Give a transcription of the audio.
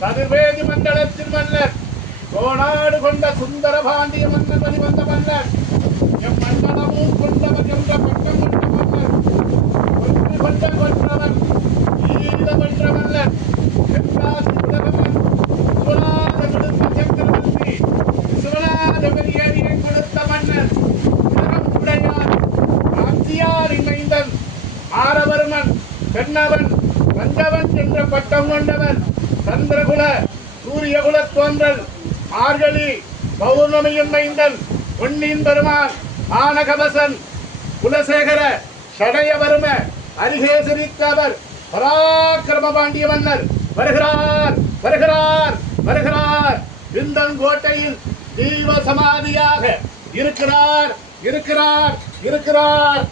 கதிர்வேதி மண்டலத்தில் மன்னர் கோனாடு கொண்ட சுந்தர பாண்டிய மன்னர் வந்த மன்னர் எம் மண்டலமும் கொண்டவன் என்ற பட்டம் கொண்ட மன்னர் கொண்ட கொன்றவன் ஈழ வென்ற மன்னர் எங்காசி உலகமன் விஸ்வநாத விடுத்த சக்கரவர்த்தி விஸ்வநாத பெரியாரியை கொடுத்த மன்னர் உலகம் உடையார் காஞ்சியார் இணைந்தன் ஆரவர்மன் பெண்ணவன் கண்டவன் என்ற பட்டம் கொண்டவன் சந்திரகுல சூரியகுல தோன்றல் மார்கழி பௌர்ணமியின் மைந்தன் பொன்னியின் பெருமான் ஆனகவசன் குலசேகர சடையவர்ம அரிகேசரித்தவர் பராக்கிரம பாண்டிய மன்னர் வருகிறார் வருகிறார் வருகிறார். இந்தங்கோட்டையில் ஜீவ சமாதியாக இருக்கிறார் இருக்கிறார் இருக்கிறார்.